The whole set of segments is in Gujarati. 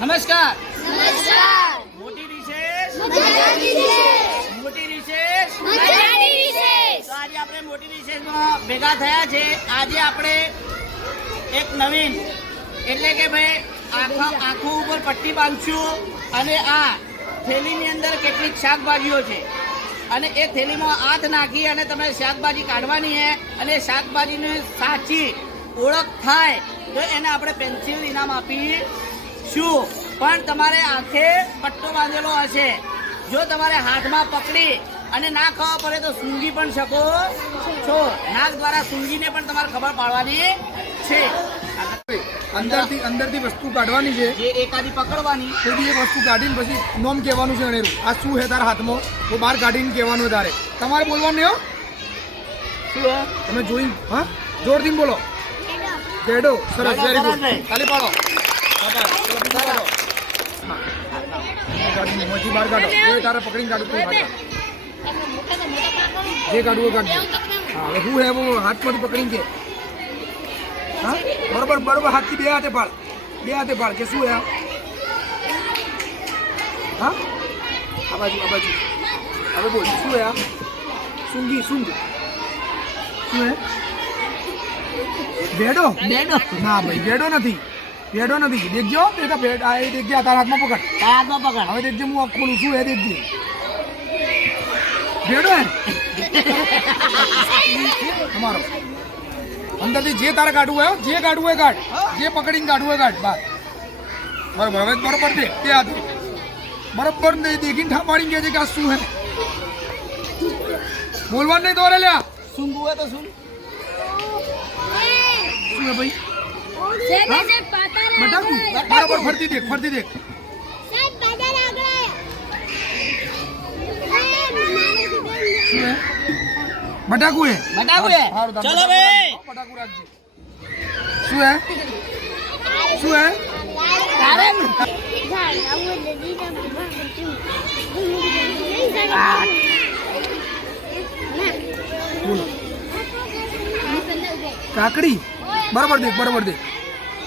નમસ્કાર. નમસ્કાર. મોટી રિસેસ મોટી રિસેસ તો આજે આપણે મોટી રિસેસમાં ભેગા થયા છે. આજે આપણે એક નવીન એટલે કે ભાઈ આખા આખું ઉપર પટ્ટી બાંધશું અને આ થેલીની અંદર કેટલીક શાકભાજીઓ છે. અને એ થેલીમાં હાથ નાખી અને તમે શાકભાજી કાઢવાની છે અને શાકભાજીની સાચી ઓળખ થાય તો એને આપણે પેન્સિલ ઇનામ આપીશું પણ તમારે આંખે પટ્ટો બાંધેલો હશે. જો તમારે હાથમાં પકડી અને ના ખાવા પડે તો સૂંઘી પણ શકો છો. નાક દ્વારા સૂંઘીને પણ તમારે ખબર પાડવાની છે. અંદરથી અંદરથી વસ્તુ કાઢવાની છે. જે એકાદી પકડવાની. તેથી એ વસ્તુ કાઢીને પછી નોમ કહેવાનું છે અનેરું આ શું છે તારા હાથમાં? તો બહાર કાઢીને કહેવાનું તારે. તમારે બોલવાનું નહીં હો. શું તમે જોઈ હા? જોરથી બોલો. કેડો? સરસ વેરી ગુડ ખાલી પાડો. શાબાશ. ચલો, બીજું પાડો. હા. કાઢીને મોંથી બહાર કાઢો જે તારે પકડીને કાઢું તો બહાર કાઢ. જે કાઢવું એ કાઢજો હા હવે હું હે હું હાથમાંથી પકડીને કે હા બરોબર બરોબર હાથથી બે હાથે પાડ બે હાથે પાડ કે શું હે આ? હા આ બાજુ આ બાજુ હવે બોલ શું હે આ સૂંગી સૂંગ શું હે ભેડો બેડો ના ભાઈ ભેડો નથી ભેડો નથી દેખજો દેખા ભેડ આ એ દેખજે આ તારા હાથમાં પકડ તારા હાથમાં પકડ હવે દેખજે હું આ ખોલું છું એ દેખજે ભેડો હે તમારો અંદરથી જે તારે કાઢવું હોય જે કાઢવું હોય કાઢ જે પકડીને કાઢવું હોય કાઢ બાર બરોબર હવે બરોબર દે તે હાથે બરોબર દે દેખીને ઠા પાડીને કહે છે કે આ શું હે બોલવાનું નહીં દોરે લ્યા સૂંઘવું હોય તો શું શું હે ભાઈ સાહેબ સાહેબ પાતા બટાકું બરાબર ફરતી દેખ ફરતી દેખ. બટાકુ હે? બટાકું હે? ચલો ભાઈ. બટાકુ રાખજે. શું હે? શું હે? કાકડી. બરાબર દેખ બરાબર દેખ.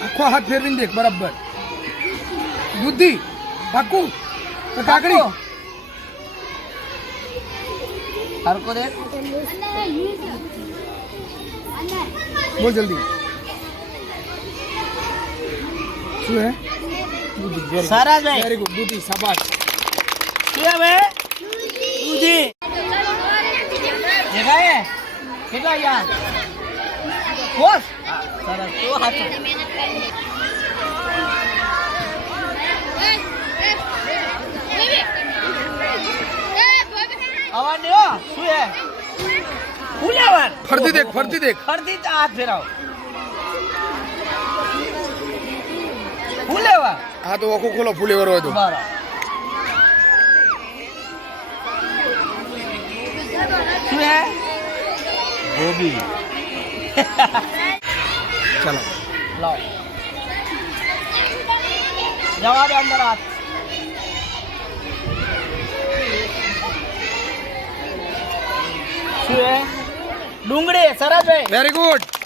આખો હાથ ફેરવીને દેખ બરાબર બુદ્ધિ પાકું તો કાકડી હરકો દે બોલ જલ્દી શું હે બુદ્ધિ very good. સરસ ભાઈ very good બુદ્ધિ શાબાશ શું હે ભાઈ દૂધી દેખાય કેટલા યાર બોસ. સરસ તો હાચું અવાજ હો શું હે? ફૂલાવર ફરતી દેખ ફરતી દેખ. ફરતી હાથ ફેરાવ. ફૂલેવા હા તો ઓખો ખોલો ફૂલેવર હોય તો. બરાબર. શું હે? ગોબી. चलो. लाव. जवाब अंदर आ डुंगडे सरस आहे व्हेरी गुड